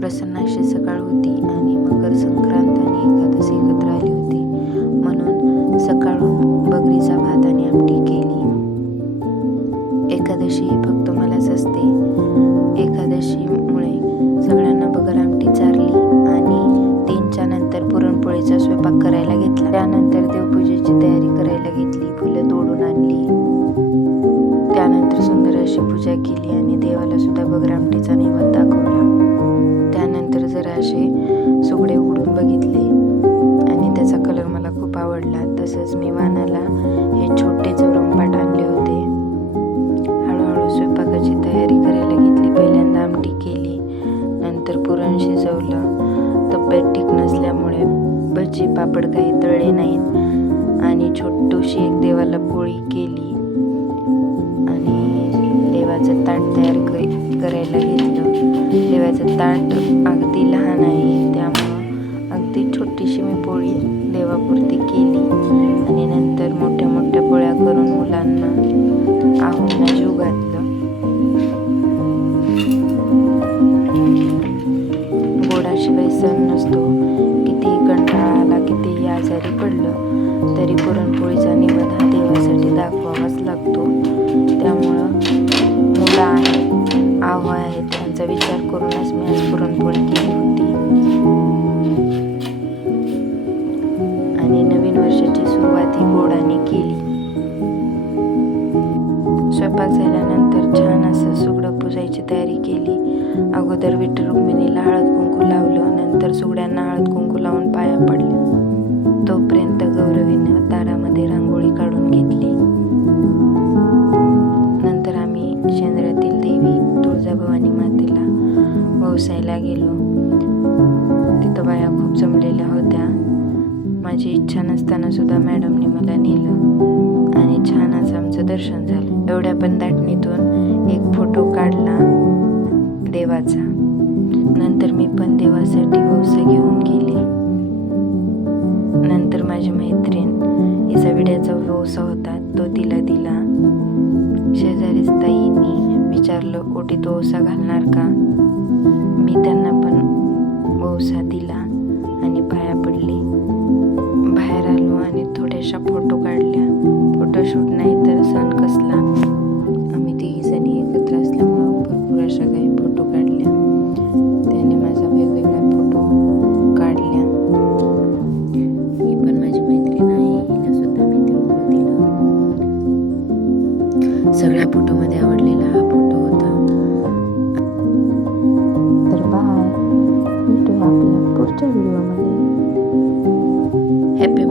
प्रसन्न अशी सकाळ होती आणि मकर संक्रांत आणि एकादशी एकत्र आली होती. म्हणून सकाळून बकरीचा भात आणि आमटी केली. एकादशी ही फक्त मलाच असते. एकादशीमुळे सगळ्यांना बगर आमटी चारली आणि तीनच्या नंतर पुरणपोळीचा स्वयंपाक करायला घेतला. त्यानंतर देवपूजेची तयारी करायला घेतली फुलं तोडून आणली. त्यानंतर सुंदर अशी पूजा केली आणि देवाला सुद्धा बगर आमटीचा आवडला मी वानाला हे छोटे चौरंपाट आणले होते. हळूहळू स्वयंपाकाची तयारी करायला घेतली. पहिल्यांदा आमटी केली. नंतर पुरण शिजवलं तब्येत ठीक नसल्यामुळे भजी पापड काही तळले नाहीत. आणि छोटूशी एक देवाला पोळी केली. आणि देवाचं ताट तयार क- करायला घेतलं. देवाचं ताट अगदी लहान आहे. त्यामुळं अगदी छोटीशी मी पोळी देवापुरती केली. आजारी पडलं तरी पुरणपोळीचा निवेद हा देवासाठी दाखवावाच लागतो. त्यामुळं मुलं आहेत आहो आहेत त्यांचा विचार करूनच मी आज पुरणपोळी केली होती. आणि नवीन वर्षाची सुरुवात ही गोडाने केली. स्वयंपाक झाल्यानंतर छान असं सुगडं पुजायची तयारी केली. अगोदर विठ्ठल रुक्मिणीला हळद कुंकू लावलं नंतर सुगड्यांना हळद कुंकू लावून पाया पडल्या. तोपर्यंत गौरवीनं दारामध्ये रांगोळी काढून घेतली. नंतर आम्ही शेंद्रातील देवी तुळजाभवानी मातेला ववसायला गेलो. तिथं बाया खूप जमलेल्या होत्या. माझी इच्छा नसताना सुद्धा मॅडमने मला नेलं आणि छान असं आमचं दर्शन झालं. एवढ्या पण दाटणीतून एक फोटो काढला देवाचा. नंतर मी पण देवासाठी वौसा तो तिला दिला. शेजारीच ताईंनी विचारलं ओटीत ओसा घालणार का? मी त्यांना पण ओसा दिला आणि पाया पडली. बाहेर आलो आणि थोड्याशा सगळ्या फोटोमध्ये आवडलेला हा फोटो होता. तर बाय भेटू आपल्या पुढच्या व्हिडिओमध्ये. हॅपी